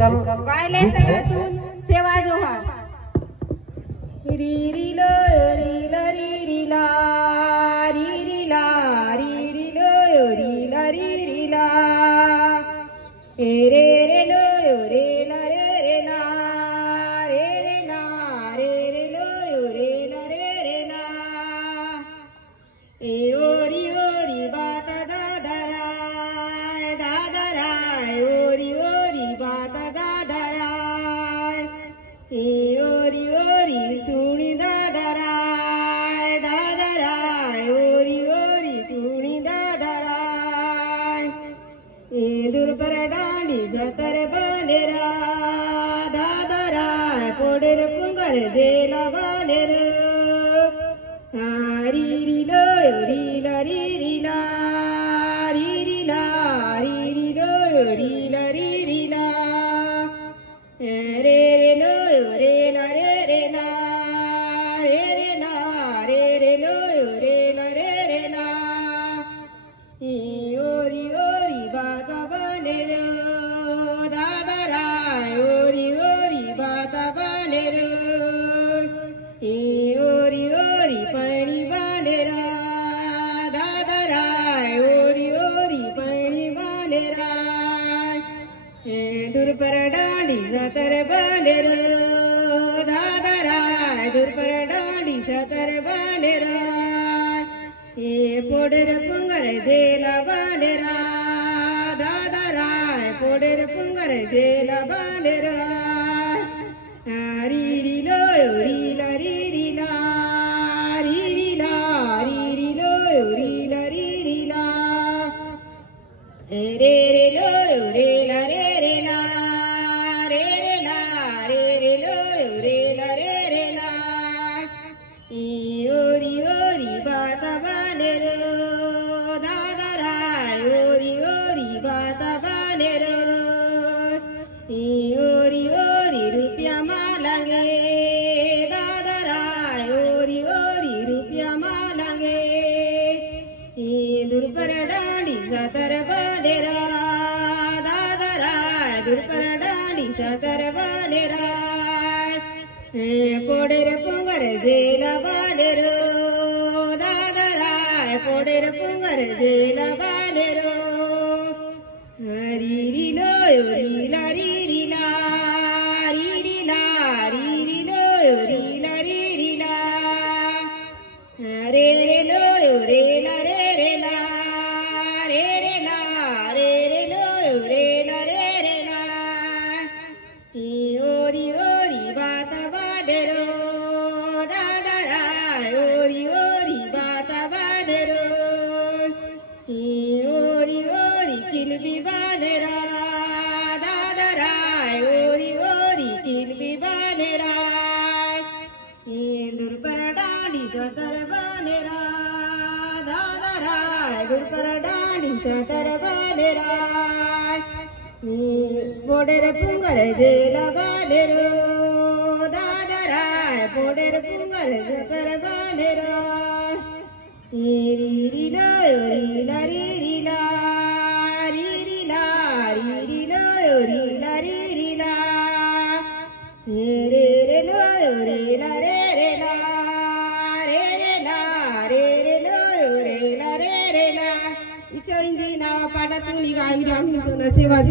वायले सगळ्यातून सेवा जोहार री री ल री ल री री ला री री ला री री ल री ला री री ला ए रे रे ल रे ला रे रे ला रे रे ला रे रे ल रे ला रे रे ला ए ओरी ओरी बात दादरा दादरा ओरी ओरी बात दादरा ए ओरी ओरी सुनी दादरा दादरा ओरी ओरी सुनी दादरा ए दूर पर डाली जतर बालेरा दादरा पोडेर पुंगर देला बालेर री री लो री ला री री ला री री ला री री लो री ला री री ला रे रे लो रे ला रे रे ला रे रे ला रे रे लो रे ला रे रे ला ओरी ओरी बाता बालेर दादरा ओरी ओरी बाता बालेर ओरी ओरी पाणी बालेरा दादरा ओरी ओरी पाणी बालेरा दूर पर डाली सतर बालेर दादरा दूर पर डाली सतर बालेरा पोडेर पुंगर झेला बालेरा दादरा पोडेर पुंगर झेला बालेरा री री लो री ला री री ला री री ला री री लो री ला री री ला रे रे लो रे ला रे रे ला रे रे ला रे रे लो रे ला रे रे ला ओरी ओरी बाता बालेर दादरा ओरी ओरी बाता बालेर ओरी ओरी रुपया मालांगे दादरा ओरी ओरी रुपया मालांगे दूर पर डाली सतर बालेरा दादरा दूर पर डाली सतर बालेरा पोडेर पुंगर झेला बालेर दादरा पोडेर पुंगर झेला बालेर री री लो री ला री री ला री री ला री री लो री ला री री ला रे रे लो रे ला रे रे ला रे रे ला रे रे लो रे ला रे रे ला ओरी ओरी बाता बालेर दादरा ओरी ओरी बाता बालेर ओरी ओरी किलबी बालेरा दादरा ओरी ओरी किलबी बालेरा दूर पर डाली सतर बालेरा दादरा दूर पर डाली सतर बालेरा पोडेर पुंगर झेला बालेर दादरा पोडेर पुंगर सतर बालेर री री लो री ला री री ला री री ला री री लो री ला री री ला रे रे लो रे ला रे रे ला रे रे ला रे रे लो रे ला रे रे ला इच्छा इंदी ना पाठातून गावी आम्ही सेवा